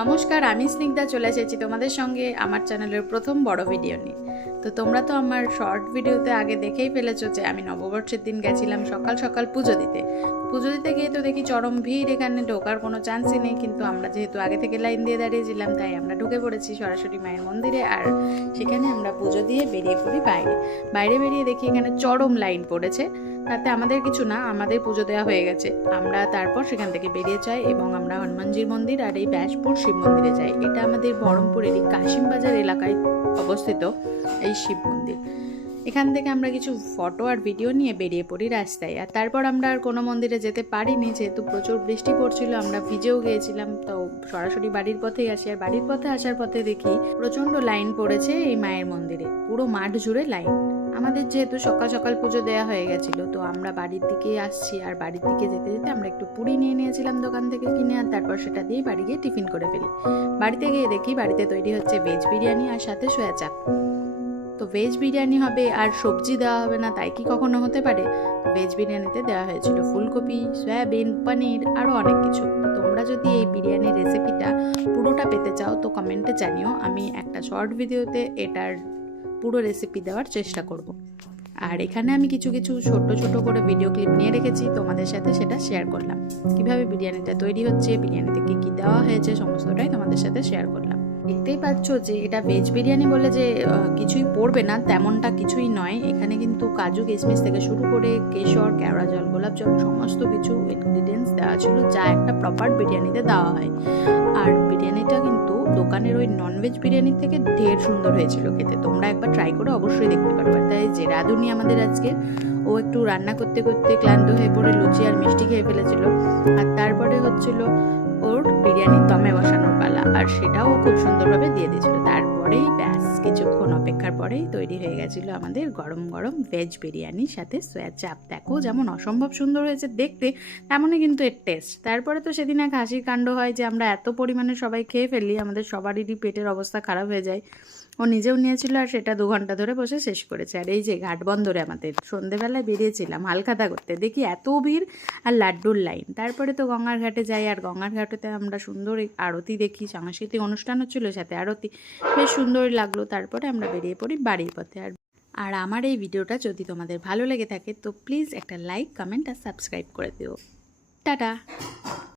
নমস্কার, আমি স্নিগ্ধা চলে এসেছি তোমাদের সঙ্গে আমার চ্যানেলের প্রথম বড় ভিডিও নিয়ে। তো তোমরা তো আমার শর্ট ভিডিওতে আগে দেখেই ফেলেছো যে আমি নববর্ষের দিন গেছিলাম সকাল সকাল পুজো দিতে। পুজো দিতে গিয়ে তো দেখি চরম ভিড়, এখানে ঢোকার কোনো চান্সই নেই, কিন্তু আমরা যেহেতু আগে থেকে লাইন দিয়ে দাঁড়িয়েছিলাম, তাই আমরা ঢুকে পড়েছি সরাসরি মায়ের মন্দিরে আর সেখানে আমরা পুজো দিয়ে বেরিয়ে পড়ি বাইরে। বাইরে বেরিয়ে দেখি এখানে চরম লাইন পড়েছে। তাতে আমাদের কিছু না, আমাদের পুজো দেওয়া হয়ে গেছে। আমরা তারপর সেখান থেকে বেরিয়ে যাই এবং আমরা হনুমানজির মন্দির আর এই ব্যাসপুর শিব মন্দিরে যাই। এটা আমাদের বহরমপুরের এই কাশিমবাজার এলাকায় অবস্থিত এই শিব মন্দির। এখান থেকে আমরা কিছু ফটো আর ভিডিও নিয়ে বেরিয়ে পড়ি রাস্তায়। আর তারপর আমরা আর কোনো মন্দিরে যেতে পারিনি, যেহেতু প্রচুর বৃষ্টি পড়ছিল, আমরা ভিজেও গিয়েছিলাম। তো সরাসরি বাড়ির পথেই আসি। আর বাড়ির পথে আসার পথে দেখি প্রচণ্ড লাইন পড়েছে এই মায়ের মন্দিরে। পুরো মাঠ জুড়ে লাইন। আমাদের যেহেতু সকাল সকাল পুজো দেওয়া হয়ে গেছিল, তো আমরা বাড়ির দিকে আসছি। আর বাড়ির দিকে যেতে যেতে আমরা একটু পুরি নিয়ে নিয়েছিলাম দোকান থেকে কিনে, আর তারপর সেটা দিয়ে বাড়ি গিয়ে টিফিন করে ফেলি। বাড়িতে গিয়ে দেখি বাড়িতে তৈরি হচ্ছে ভেজ বিরিয়ানি আর সাথে সোয়া চাপ তো ভেজ বিরিয়ানি হবে আর সবজি দেওয়া হবে না, তাই কি কখনো হতে পারে? ভেজ বিরিয়ানিতে দেওয়া হয়েছিল ফুলকপি, সয়াবিন, পনির আরও অনেক কিছু। তোমরা যদি এই বিরিয়ানির রেসিপিটা পুরোটা পেতে চাও, তো কমেন্টে জানিও। আমি একটা শর্ট ভিডিওতে এটার পুরো রেসিপি দেওয়ার চেষ্টা করব। আর এখানে আমি কিছু কিছু ছোট ছোট করে ভিডিও ক্লিপ নিয়ে রেখেছি, তোমাদের সাথে সেটা শেয়ার করলাম। কীভাবে বিরিয়ানিটা তৈরি হচ্ছে, বিরিয়ানিতে কী কী দেওয়া হয়েছে, সমস্তটাই তোমাদের সাথে শেয়ার করলাম। দেখতেই পাচ্ছ যে এটা ভেজ বিরিয়ানি বলে যে কিছুই পড়বে না, তেমনটা কিছুই নয়। এখানে কিন্তু কাজু কিশমিশ থেকে শুরু করে কেশর, কেওড়া জল, গোলাপ জল, সমস্ত কিছু ইনগ্রিডিয়েন্টস দেওয়া ছিল, যা একটা প্রপার বিরিয়ানিতে দেওয়া হয়। আর বিরিয়ানিটা দোকানের ওই ননভেজ বিরিয়ানির থেকে ঢের সুন্দর হয়েছিল খেতে। তোমরা একবার ট্রাই করে অবশ্যই দেখতে পারবে তাই যে রাঁধুনি আমাদের আজকে, ও একটু রান্না করতে করতে ক্লান্ত হয়ে পড়ে, লুচি আর মিষ্টি খেয়ে ফেলেছিল। আর তারপরে হচ্ছিল ওর বিরিয়ানি দমে বসানোর পালা। আর সেটাও খুব সুন্দরভাবে দিয়ে দিয়েছিল। তারপরেই ব্যাস কিছুক্ষণ অপেক্ষার পরেই তৈরি হয়ে গেছিল আমাদের গরম গরম ভেজ বিরিয়ানির সাথে সোয়া চাপ দেখো যেমন অসম্ভব সুন্দর হয়েছে দেখতে তেমনই কিন্তু এর টেস্ট তারপরে তো সেদিন এক হাসির কাণ্ড হয় যে আমরা এত পরিমাণে সবাই খেয়ে ফেলি আমাদের সবারই পেটের অবস্থা খারাপ হয়ে যায়। ও নিজেও নিয়েছিল আর সেটা দু ঘণ্টা ধরে বসে শেষ করেছে। আর এই যে ঘাট বন্দরে আমাদের সন্ধেবেলায় বেরিয়েছিলাম হালখাতা করতে দেখি এত ভিড় আর লাড্ডুর লাইন। তারপরে তো গঙ্গার ঘাটে যাই আর গঙ্গার ঘাটেতে আমরা সুন্দর আরতি দেখি সাংস্কৃতিক অনুষ্ঠান হচ্ছিল সাথে আরতি। বেশ সুন্দরই লাগল তারপরে আমরা বেরিয়ে পড়ি বাড়ির পথে। আর আর আমার এই ভিডিওটা যদি তোমাদের ভালো লেগে থাকে, তো প্লিজ একটা লাইক কমেন্ট আর সাবস্ক্রাইব করে দিও। টাটা!